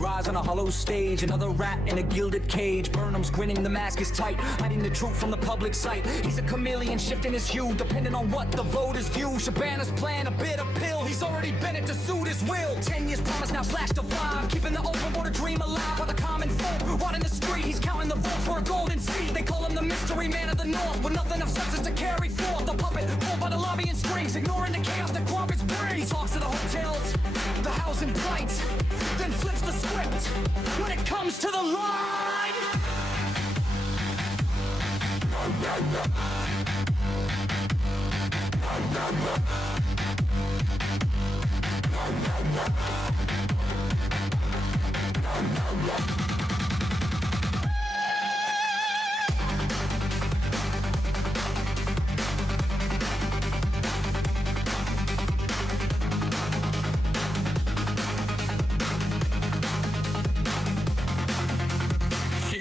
Rise on a hollow stage, another rat in a gilded cage. Burnham's grinning, the mask is tight, hiding the truth from the public sight. He's a chameleon shifting his hue, depending on what the voters view. Shabana's plan, a bitter pill, he's already been it to suit his will. 10 years promise now slashed to 5, keeping the open border dream alive. While the common folk, out in the street, he's counting the votes for a golden seat. They call him the mystery man of the north, with nothing of substance to carry forth. The puppet pulled by the lobbying strings, ignoring the chaos that Roberts brings. He talks to the hotels, the housing plight, then flips the script when it comes to the line.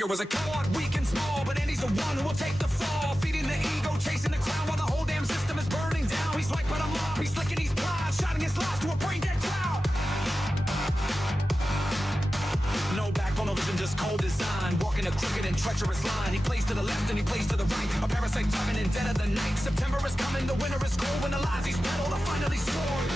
Was a coward, weak and small, but Andy's the one who will take the fall. Feeding the ego, chasing the crown while the whole damn system is burning down. He's like, but I'm up, he's slicking his pride, shouting his lies to a brain dead crowd. No backbone, no vision, just cold design. Walking a crooked and treacherous line. He plays to the left and he plays to the right. A parasite driving in dead of the night. September is coming, the winter is cold. When the lies he's battled are finally scored.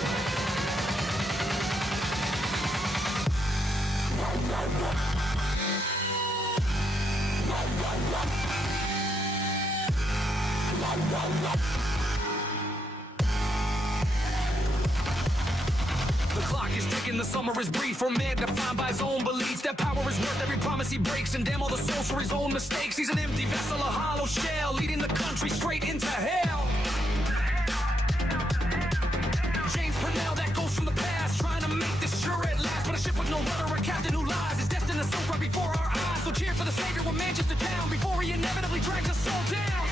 The clock is ticking, the summer is brief. For man defined by his own beliefs, that power is worth every promise he breaks. And damn all the souls for his own mistakes. He's an empty vessel, a hollow shell, leading the country straight into hell. James Purnell, that ghost from the past, trying to make this sure at last. But a ship with no rudder, a captain who lies, is destined to sink right before our eyes. So cheer for the savior when Manchester down, before he inevitably drags us all down.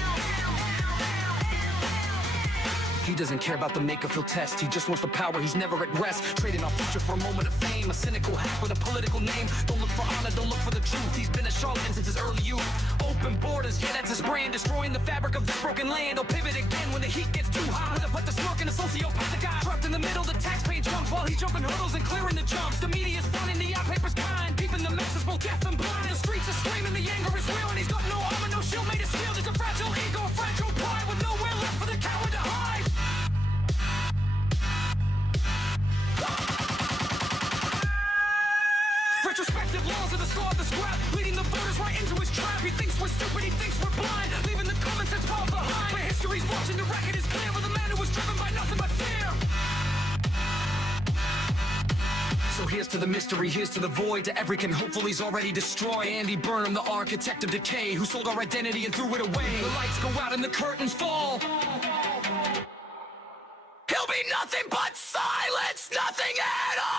He doesn't care about the make-or-feel test. He just wants the power, he's never at rest. Trading our future for a moment of fame. A cynical hack with a political name. Don't look for honor, don't look for the truth. He's been a charlatan since his early youth. Open borders, yeah, that's his brand. Destroying the fabric of this broken land. He'll pivot again when the heat gets too hot. With a put the smirk in a sociopathic guy. Trapped in the middle, the taxpayer jumps while he's jumping hurdles and clearing the jumps. The media's fronting, the eye paper's kind. Keeping the masses both deaf and blind. The streets are screaming, the anger is real. And he's got no armor, no shield made of steel. Just a fragile ego, a fragile pride. With nowhere left for the coward to hide. Retrospective laws are the score of the scrap, leading the voters right into his trap. He thinks we're stupid, he thinks we're blind, leaving the common sense far behind. But history's watching, the record is clear, with a man who was driven by nothing but fear. So here's to the mystery, here's to the void, to every can hopefully he's already destroyed. Andy Burnham, the architect of decay, who sold our identity and threw it away. The lights go out and the curtains fall. He'll be nothing but silence, nothing at all.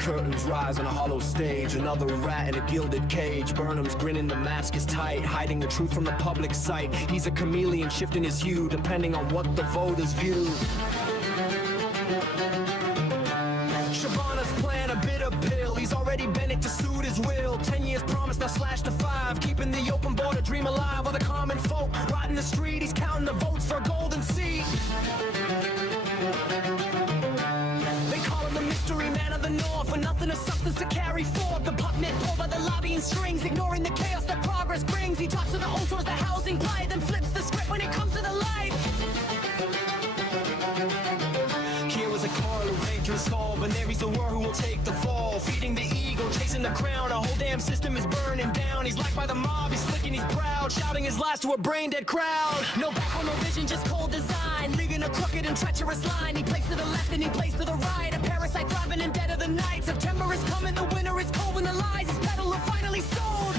Curtains rise on a hollow stage. Another rat in a gilded cage. Burnham's grinning, the mask is tight, hiding the truth from the public sight. He's a chameleon shifting his hue, depending on what the voters view. Shabana's plan, a bitter pill. He's already been it to suit his will. 10 years promised now slashed to 5, keeping the open border dream alive. While the common folk rotting the street, he's counting the votes for a golden seat. They call him the mystery man of the north, with nothing of substance to carry forth. The puppet pulled by the lobbying strings, ignoring the chaos that progress brings. He talks to the old towards the housing plight, then flips the script when it comes to the light. Here was a Carl, a dangerous hall, but there he's the war who will take the fall. Feeding the ego, chasing the crown, a whole damn system is burning down. He's liked by the mob, he's slicking, he's proud, shouting his last to a brain-dead crowd. No backbone, no vision, just cold design, leaving a crooked and treacherous line. He plays to the left and he plays to the right, a parasite thriving in dead of the night. September is coming, the winter is cold when the lies his pedal are finally sold.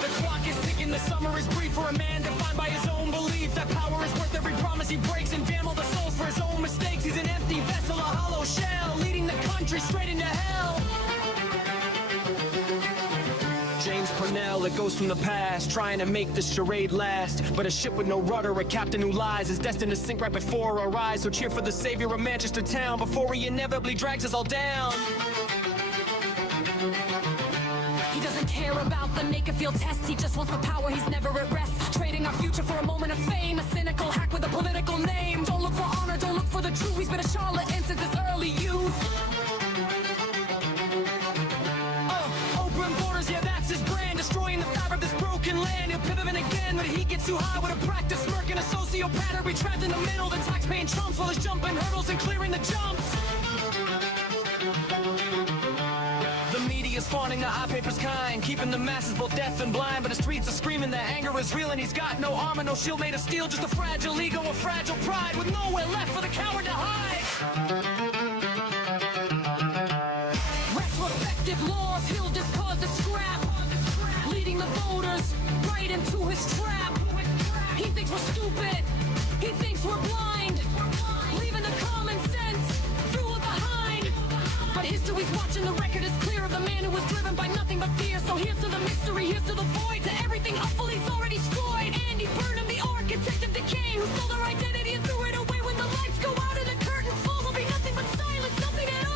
The clock is ticking, the summer is brief for a man defined by his own belief. That power is worth every promise he breaks, and damn all the souls for his own mistakes. He's an empty vessel, a hollow shell, leading the country straight into hell. James Purnell, it goes from the past, trying to make this charade last. But a ship with no rudder, a captain who lies, is destined to sink right before our eyes. So cheer for the savior of Manchester town, before he inevitably drags us all down. He doesn't care about the make it feel test, he just wants the power, he's never at rest. Trading our future for a moment of fame, a cynical hack with a political name. Don't look for honor, don't look for the truth, he's been a charlatan since his early youth. Open borders, yeah that's his brand, destroying the fabric of this broken land. He'll pivot in again, but he gets too high with a practice smirk and a sociopath who'll be trapped in the middle. The tax-paying trumps while he's jumping hurdles and clearing the jumps. Is fawning the hot paper's kind, keeping the masses both deaf and blind. But the streets are screaming that anger is real, and he's got no armor, no shield made of steel, just a fragile ego, a fragile pride, with nowhere left for the coward to hide. Retrospective laws, he'll discard the scrap, leading the voters right into his trap. He thinks we're stupid, he thinks we're blind, leaving the common sense through or behind. But history's watching, the record is clear of the man who was driven by nothing but fear. So here's to the mystery, here's to the void, to everything awful he's already destroyed. Andy Burnham, the architect of decay, who stole our identity and threw it away. When the lights go out and the curtain falls, there'll be nothing but silence, nothing at all.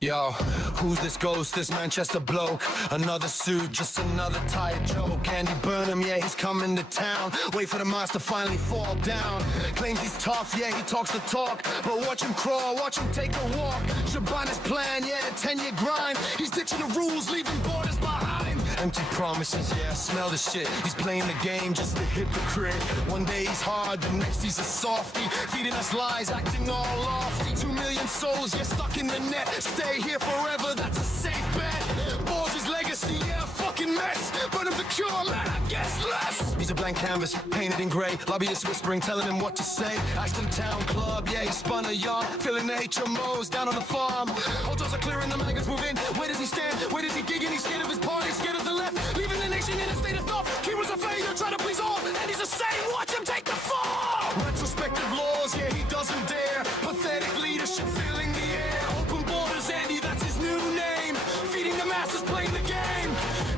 Yo, who's this ghost, this Manchester bloke? Another suit, just another tired joke. Andy Burnham, yeah, he's coming to town. Wait for the miles to finally fall down. Claims he's tough, yeah, he talks the talk. But watch him crawl, watch him take a walk. Shabana's plan, yeah, the 10-year grind. He's ditching the rules, leaving borders behind. Empty promises, yeah, smell the shit. He's playing the game, just a hypocrite. One day he's hard, the next he's a softy. Feeding us lies, acting all lofty. 2 million souls, yeah, stuck in the net. Stay here forever, that's a safe bet. Borges' legacy, yeah, a fucking mess. But if the cure, man, I guess less. He's a blank canvas, painted in grey. Lobbyists whispering, telling him what to say. Ashton Town Club, yeah, he spun a yarn. Filling the HMOs down on the farm. Hotels are clearing, the maggots move in. Where does he stand? Where does he gig in? He's scared of his party, scared of the left. Leaving the nation in a state of thought. Keepers of failure, trying to please all. And he's the same, watch him take the fall. Retrospective laws, yeah, he doesn't dare. Pathetic leadership filling the air. Open borders, Andy, that's his new name. Feeding the masses, playing the game.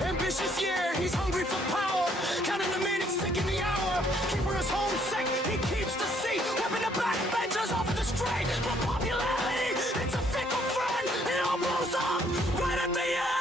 Ambitious, yeah, he's hungry for power. Counting the minutes, taking the hour. Keeper is homesick, he keeps the seat. Whipping the backbenchers off of the street. For popularity, it's a fickle friend. It all blows up right at the end.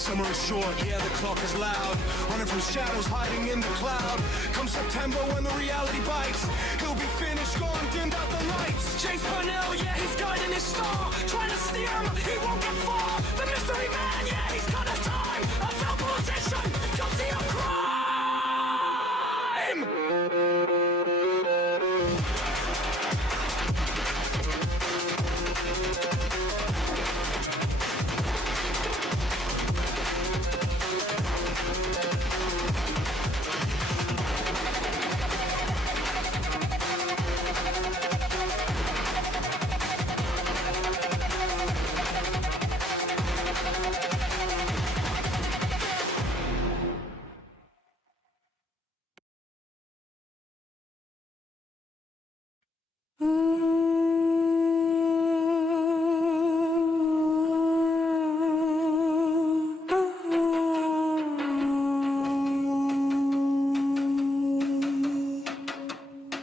Summer is short, yeah, the clock is loud. Running from shadows, hiding in the cloud. Come September when the reality bites, he'll be finished, gone, dimmed out the lights. Chase Parnell, yeah, he's guiding his star. Trying to steer him, he won't get far. The mystery man, yeah, he's got a time. A failed politician, guilty of crime.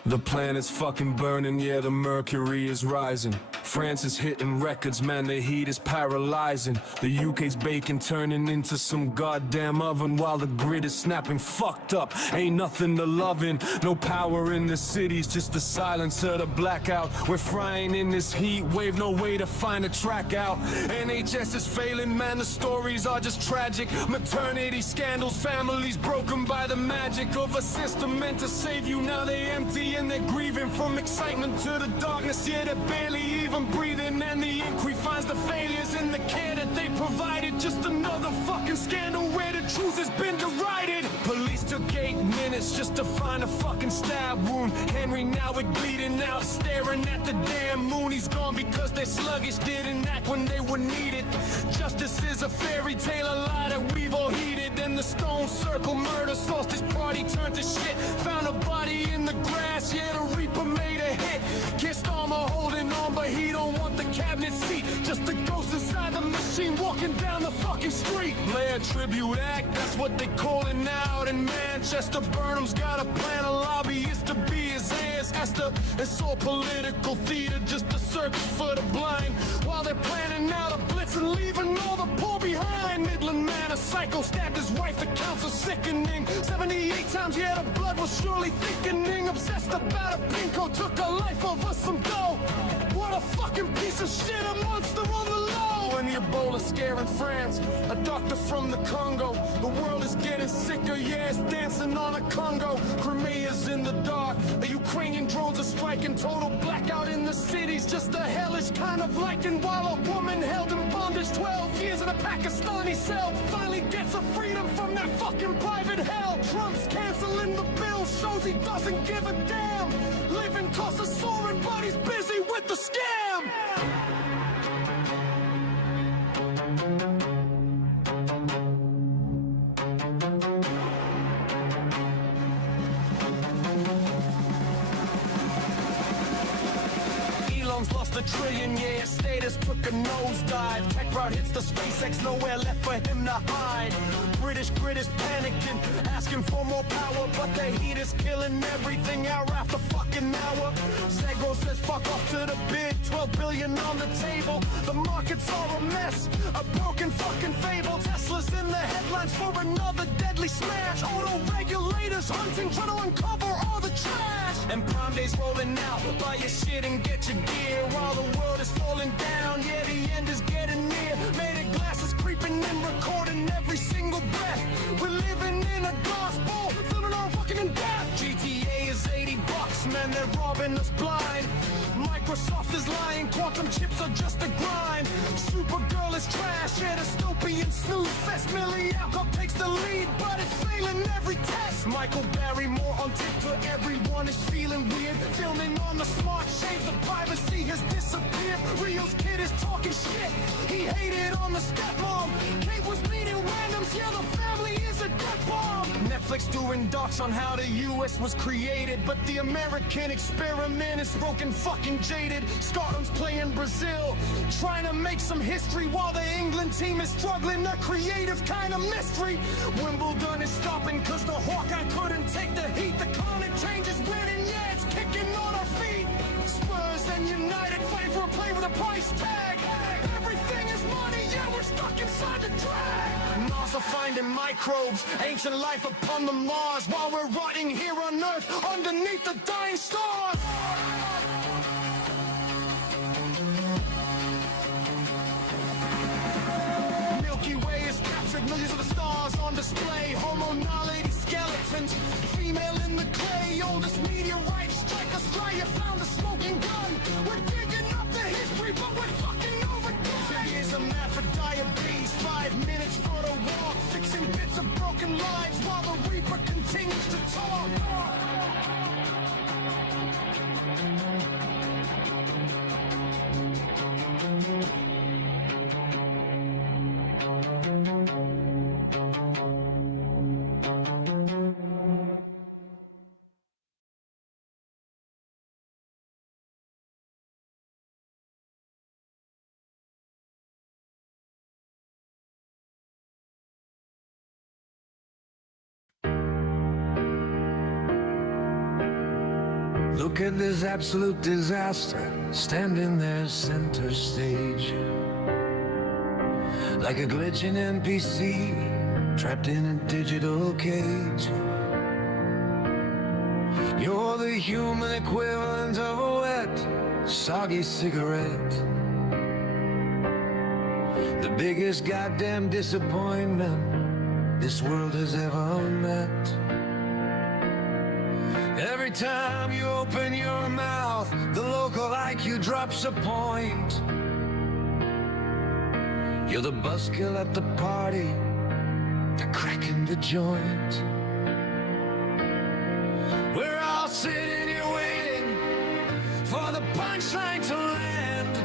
The planet's fucking burning, yeah, the mercury is rising. France is hitting records, man, the heat is paralyzing. The UK's baking, turning into some goddamn oven, while the grid is snapping, fucked up, ain't nothing to loving. No power in the cities, just the silence of the blackout. We're frying in this heat wave, no way to find a track out. NHS is failing, man, the stories are just tragic. Maternity scandals, families broken by the magic of a system meant to save you. Now they empty and they're grieving, from excitement to the darkness, yeah, they're barely even breathing. And the inquiry finds the failures in the care that they provided. Just another fucking scandal where the truth has been derided. Police took 8 minutes just to find a fucking stab wound. Henry now with bleeding out, staring at the damn moon. He's gone because they're sluggish, didn't act when they were needed. Justice is a fairy tale, a lie that we've all heeded. And the Stone Circle murder solstice party turned to shit. Found a body in the grass, yeah, the Reaper made a hit. Kissed Armor holding on, but he don't want the cabinet seat. Just a ghost inside the machine walking down the fucking street. Blair Tribute Act, that's what they calling out in Manchester. Burnham's got a plan, a lobbyist to be his ancestor. It's all political theater, just a circus for the blind. While they're planning out a blitz and leaving all the poor behind. Midland man, a psycho, stabbed his wife, the counts are sickening. 78 times, yeah, the blood was surely thickening. Obsessed about a pinko, took a life over some dough. What a fucking piece of shit, a monster on the low. And the Ebola scare in France, a doctor from the Congo. The world is getting sicker, yeah, it's dancing on a Congo. Crimea's in the dark, the Ukrainian drones are striking. Total blackout in the cities, just a hellish kind of liking. While a woman held in bondage 12 years in a Pakistani cell finally gets her freedom from that fucking private hell. Trump's canceling the bill, shows he doesn't give a damn. Living costs are soaring, but he's busy with the scam. Elon's lost $1 trillion, yeah, status took a nosedive. Tech route hits the SpaceX, nowhere left for him to hide. British grid is panicking, asking for more power, but the heat is killing everything hour after fucking hour. Segro says fuck off to the bid, 12 billion on the table. The markets are a mess, a broken fucking fable. Tesla's in the headlines for another deadly smash. Auto regulators hunting, trying to uncover all the trash. And Prime Day's rolling out, buy your shit and get your gear. While the world is falling down, yeah, the end is getting near. Made of glass is creeping in, recording every single breath. We're living in a gospel, feeling our fucking in death. GTA is $80, man, they're robbing us blind. Microsoft is lying, quantum chips are just a grind. Supergirl is trash, yeah, dystopian snooze fest. Millie Alcott takes the lead, but it's failing every test. Michael Barrymore on TikTok, everyone is feeling weird. Filming on the smart shades, the privacy has disappeared. Rio's kid is talking shit, he hated on the stepmom. Kate was meeting randoms, yeah, the family is a death bomb. Netflix doing docs on how the US was created, but the American experiment is broken, fucking jaded. Scotland's playing Brazil, trying to make some history, while the England team is struggling, a creative kind of mystery. Wimbledon is stopping cause the Hawkeye couldn't take the heat. The climate change is winning, yeah, it's kicking on our feet. Spurs and United fighting for a play with a price tag. Everything is money, yeah, we're stuck inside the drain. NASA finding microbes, ancient life upon the Mars, while we're rotting here on Earth underneath the dying stars. Milky Way has captured millions of the stars on display. Homo naledi skeletons, female in the clay. Oldest meteorite strike Australia found a smoking gun. We're digging up the history, but we're fucking overdone. 2 years of mad for diabetes, 5 minutes for the walk, fixing bits of broken lives while the Reaper continues to talk. Look at this absolute disaster, standing there center stage. Like a glitching NPC, trapped in a digital cage. You're the human equivalent of a wet, soggy cigarette. The biggest goddamn disappointment this world has ever met. Every time you open your mouth, the local IQ drops a point. You're the buzzkill at the party, the crack in the joint. We're all sitting here waiting for the punchline to land,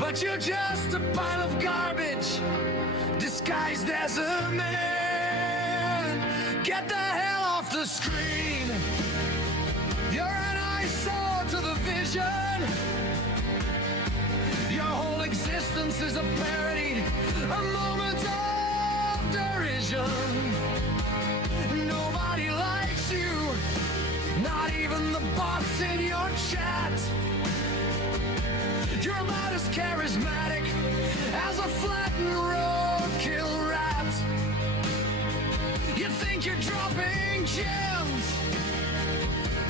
but you're just a pile of garbage disguised as a man. Get the hell off the screen. You're an eyesore to the vision. Your whole existence is a parody, a moment of derision. Nobody likes you, not even the bots in your chat. You're about as charismatic as a flattened roadkill rat. You think you're dropping gems,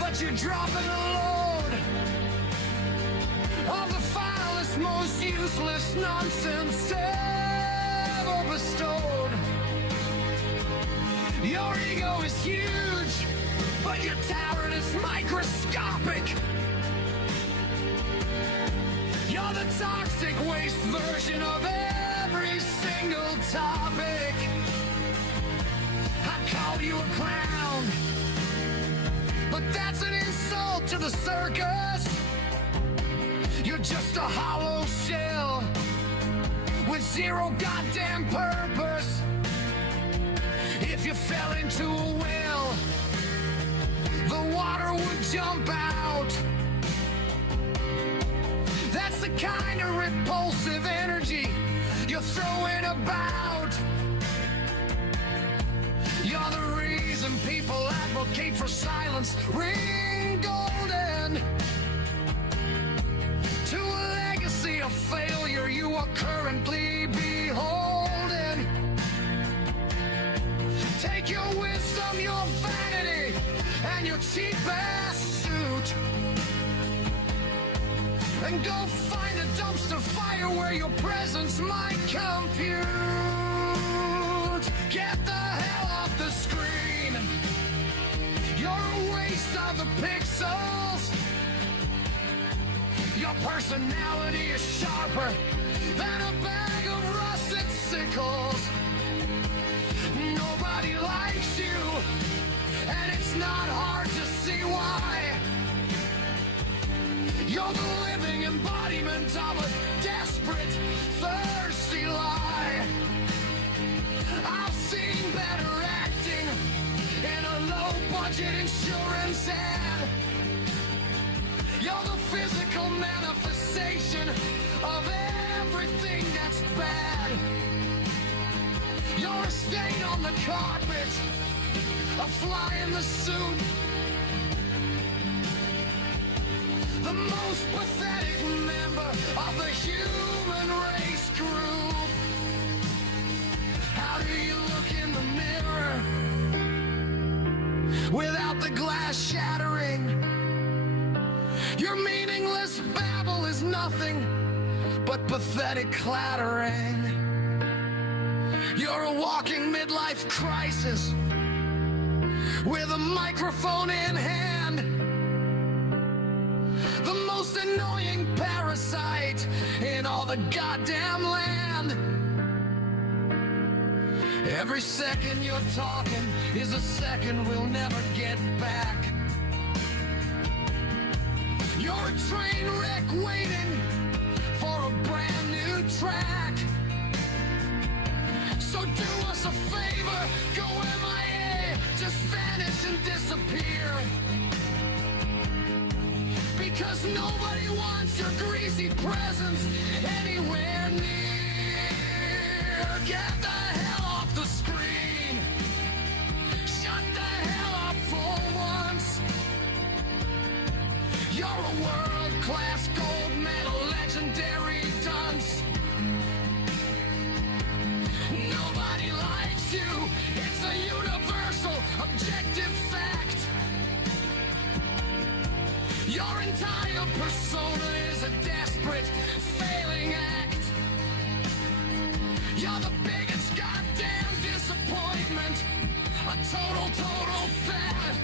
but you're dropping a load of the vilest, most useless nonsense ever bestowed. Your ego is huge, but your talent is microscopic. You're the toxic waste version of every single topic. I call you a clown, but that's an insult to the circus. You're just a hollow shell with zero goddamn purpose. If you fell into a well, the water would jump out. That's the kind of repulsive energy you're throwing about. You're the reason people advocate for silence. Ring golden to a legacy of failure you are currently beholden. Take your wisdom, your vanity, and your cheap ass suit, and go find a dumpster fire where your presence might compute. Get the hell off the screen. You're a waste of the pixels. Your personality is sharper than a bag of rusted sickles. Nobody likes you, and it's not hard to see why. You're the living embodiment of a desperate, thirsty lie. I've seen better acting in a low-budget insurance ad. You're the physical manifestation of everything that's bad. You're a stain on the carpet, a fly in the soup. The most pathetic member of the human race. screw. How do you look in the mirror without the glass shattering? Your meaningless babble is nothing but pathetic clattering. You're a walking midlife crisis with a microphone in hand. The most annoying parasite in all the goddamn land. Every second you're talking is a second we'll never get back. You're a train wreck waiting for a brand new track. So do us a favor, go MIA, just vanish and disappear. Because nobody wants your greasy presence anywhere near. Get the hell off the screen. Shut the hell up for once. You're a world-class gold medal legendary dunce. Nobody likes you. It's a universal, objective fact. Your entire persona is a desperate, failing act. You're the biggest goddamn disappointment. A total fad.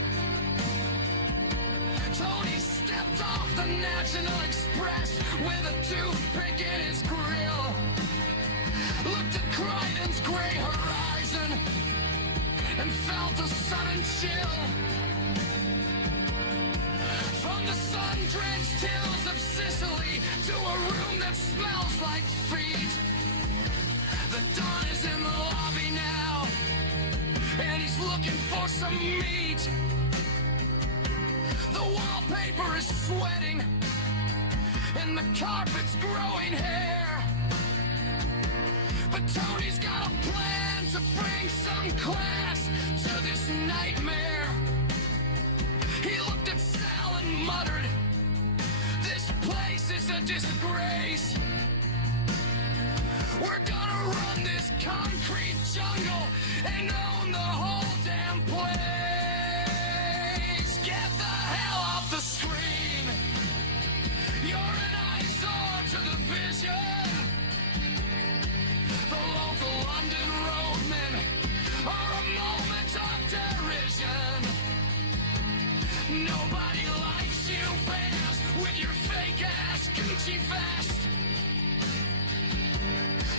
Tony stepped off the National Express with a toothpick in his grill. Looked at Croydon's gray horizon and felt a sudden chill. From the sun-drenched hills of Sicily to a room that smells like feet. The Don is in the lobby now, and he's looking for some meat. The wallpaper is sweating, and the carpet's growing hair. But Tony's got a plan to bring some class to this nightmare. He looked at Sal and muttered, "This place is a disgrace. We're gonna run this concrete jungle and own the whole damn place. Get the hell off the screen. You're an eyesore to the vision. The local London roadmen are a moment of derision. Nobody likes you, Bears, with your fake-ass Gucci vest.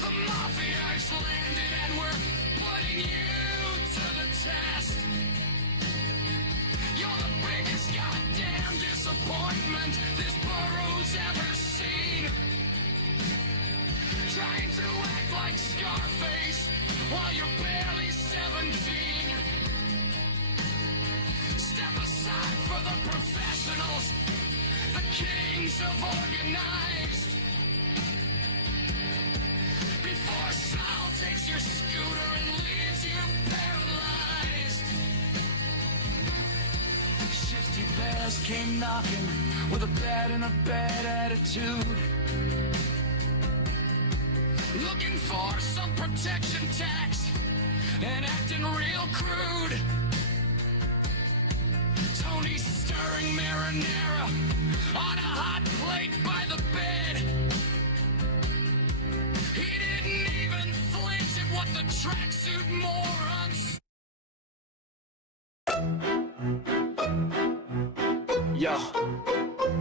The Mafia has landed and we're putting you to the test. You're the biggest goddamn disappointment this borough's ever seen. Trying to act like Scarface while you're barely 17. Step aside for the professionals, the kings of organized. Before Sal takes your scooter and leaves you paralyzed. Shifty Bears came knocking with a bad and a bad attitude. Looking for some protection tax and acting real crude. Tony's stirring marinara on a hot plate by the bed. He didn't even flinch at what the tracksuit morons.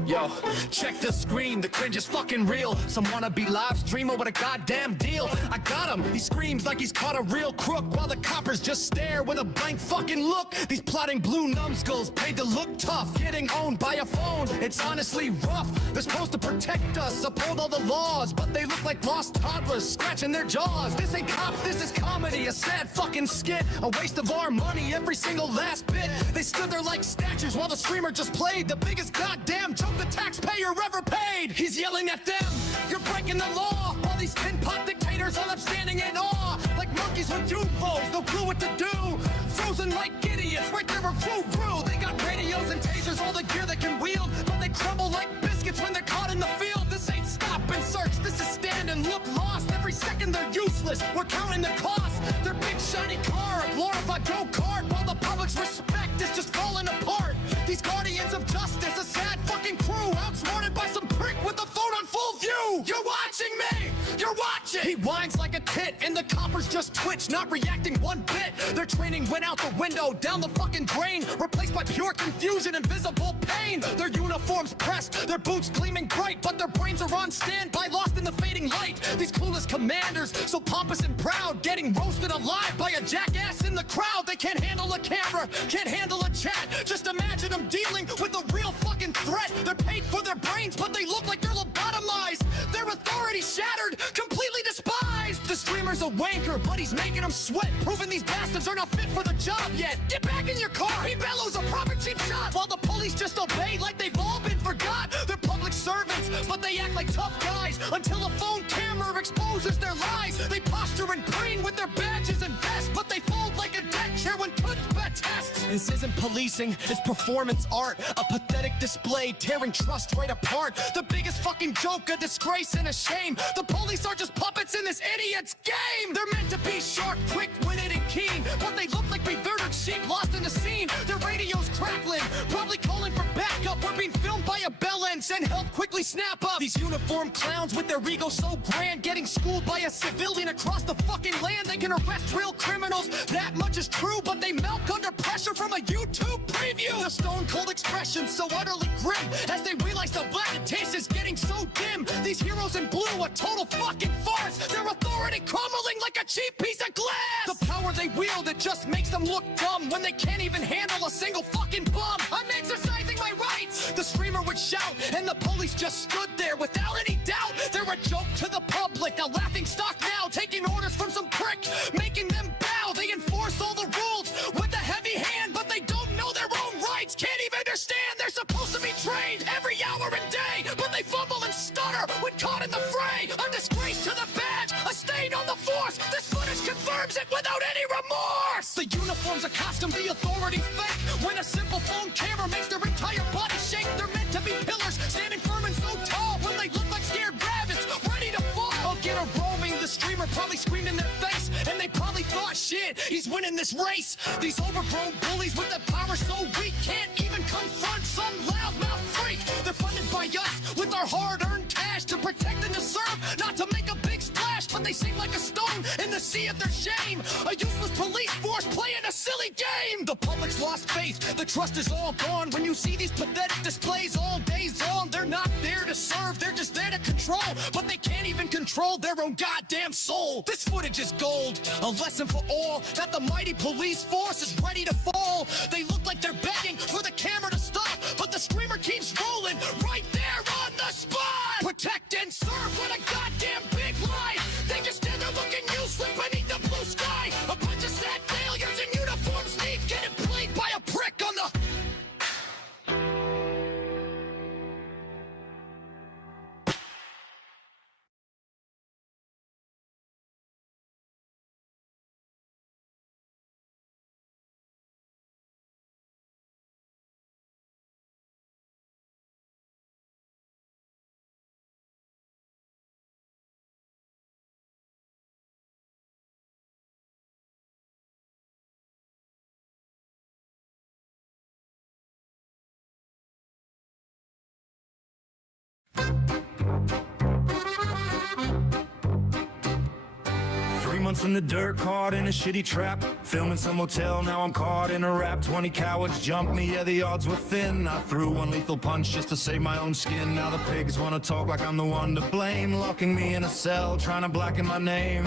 Yo, check the screen, the cringe is fucking real. Some wannabe live streamer with a goddamn deal. I got him, he screams like he's caught a real crook, while the coppers just stare with a blank fucking look. These plotting blue numbskulls paid to look tough, getting owned by a phone, it's honestly rough. They're supposed to protect us, uphold all the laws, but they look like lost toddlers scratching their jaws. This ain't cops, this is comedy, a sad fucking skit, a waste of our money, every single last bit. They stood there like statues while the streamer just played the biggest goddamn joke the taxpayer ever paid. He's yelling at them, you're breaking the law. All these tin pot dictators all up standing in awe, like monkeys with UFOs, no clue what to do. Frozen like idiots, right there were Guru. They got radios and tasers, all the gear they can wield, but they crumble like biscuits when they're caught in the field. This ain't stop and search, this is stand and look lost. Every useless. We're counting the cost. Their big shiny car, a glorified go-kart, while the public's respect is just falling apart. These guardians of justice, a sad fucking crew, outsmarted by some prick with a phone on full view. You're watching me! You're watching! He whines like a tit, and the coppers just twitch, not reacting one bit. Their training went out the window, down the fucking drain, replaced by pure confusion and visible pain. Their uniforms pressed, their boots gleaming bright, but their brains are on standby, lost in the fading light. These clueless commanders, so pompous and proud, getting roasted alive by a jackass in the crowd. They can't handle a camera, can't handle a chat. Just imagine them dealing with a real fucking threat. They're paid for their brains, but they look like they're lobotomized. Their authority shattered, completely despised. The streamer's a wanker, but he's making them sweat, proving these bastards are not fit for the job yet. Get back in your car, he bellows a proper cheap shot, while the police just obey like they've all been forgot. They're public servants, but they act like tough guys, until a phone camera exposes their lies. They posture and preen with their badges and vests, but they fold like a deck chair when put to tests. This isn't policing, it's performance art, a pathetic display tearing trust right apart. The biggest fucking joke, a disgrace and a shame. The police are just puppets in this idiot's game. They're meant to be sharp, quick, witted, and keen, but they look like bewildered sheep lost in the scene. Their radio's crackling, probably calling for backup. We're being filmed by a bell end, send help, quickly snap up. These uniformed clowns with their ego so grand, getting schooled by a civilian across the fucking land. They can arrest real criminals, that much is true, but they melt under pressure from a YouTube preview. The stone cold expression so utterly grim, as they realize the black taste is getting so dim. These heroes in blue, a total fucking farce. Their authority crumbling like a cheap piece of glass. The power they wield, it just makes them look dumb when they can't even handle a single fucking bum. I'm exercising my rights, the streamer would shout, and the police just stood there without any doubt. They're a joke to the public, a laughing stock now, taking orders from some prick, making them bow. They enforce all the rules with a heavy hand, but they don't know their own rights. Can't even understand they're supposed to be trained every hour and day, but they fumble and stutter when caught in the fray. A disgrace to the badge, a stain on the force. This footage confirms it without any remorse. The uniform's a costume, the authority fake. When a simple phone camera makes their entire body shake. They're meant to be pillars, standing firm and so tall, when they look like scared rabbits, ready to fall. I'll get a roaming, the streamer probably screamed in their face, and they probably thought, shit, he's winning this race. These overgrown bullies with their power so weak can't even confront some loudmouth freak. They're funded by us with our hard-earned cash to protect and to serve, not to make a big splash, but they seem like a stone in the sea of their shame. A useless police force playing a silly game. The public's lost faith, the trust is all gone. When you see these pathetic displays all days long, they're not there to serve, they're just there to control, but they can't even control their own goddamn soul. This footage is gold, a lesson for all, that the mighty police force is ready to fall. They look like they're begging for the camera to stop, but the streamer keeps rolling right there on the spot. Protect and serve, what a goddamn big lie. They just stand there looking useless beneath the blue sky. A bunch of sad failures in uniforms need getting played by a prick on the... Months in the dirt, caught in a shitty trap. Filming some motel, now I'm caught in a rap. 20 cowards jumped me, yeah, the odds were thin. I threw one lethal punch just to save my own skin. Now the pigs wanna talk like I'm the one to blame, locking me in a cell, trying to blacken my name.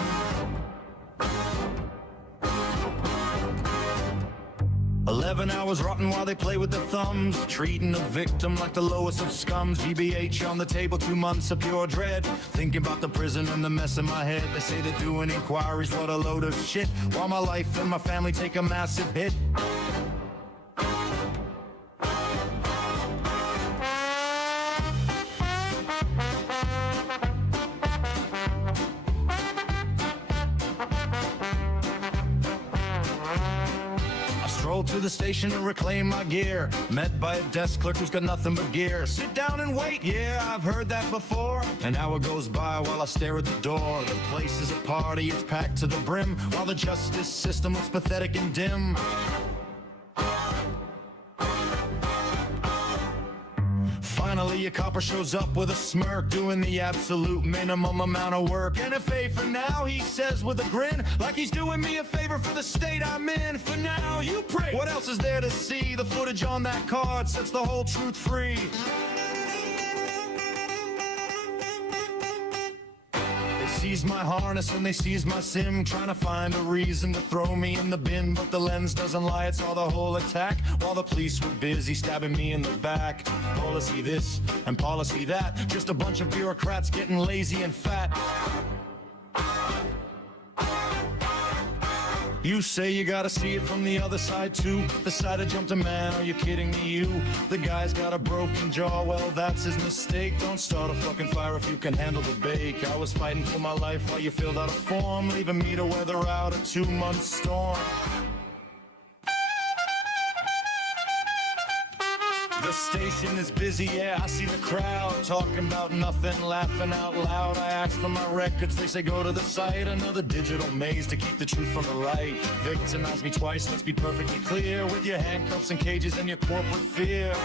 11 hours rotting while they play with their thumbs, treating the victim like the lowest of scums. GBH on the table, 2 months of pure dread, thinking about the prison and the mess in my head. They say they're doing inquiries, what a load of shit, while my life and my family take a massive hit. Strolled to the station to reclaim my gear. Met by a desk clerk who's got nothing but gear. Sit down and wait, yeah, I've heard that before. An hour goes by while I stare at the door. The place is a party, it's packed to the brim, while the justice system looks pathetic and dim. Finally, a copper shows up with a smirk, doing the absolute minimum amount of work. NFA for now, he says with a grin, like he's doing me a favor for the state I'm in. For now, you pray. What else is there to see? The footage on that card sets the whole truth free. They seize my harness and they seize my sim, trying to find a reason to throw me in the bin. But the lens doesn't lie, it's all the whole attack, while the police were busy stabbing me in the back. Policy this and policy that, just a bunch of bureaucrats getting lazy and fat. You say you gotta see it from the other side too. The side I jumped a man, are you kidding me? You, the guy's got a broken jaw, well that's his mistake. Don't start a fucking fire if you can handle the bake. I was fighting for my life while you filled out a form, leaving me to weather out a 2-month storm. The station is busy, yeah, I see the crowd talking about nothing, laughing out loud. I ask for my records, they say go to the site. Another digital maze to keep the truth from the light. Victimize me twice, let's be perfectly clear, with your handcuffs and cages and your corporate fear.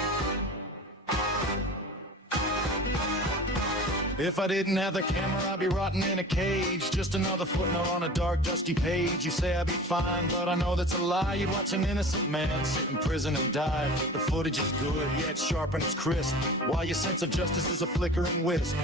If I didn't have the camera, I'd be rotting in a cage. Just another footnote on a dark, dusty page. You say I'd be fine, but I know that's a lie. You'd watch an innocent man sit in prison and die. The footage is good, yeah, it's sharp and it's crisp, while your sense of justice is a flickering wisp.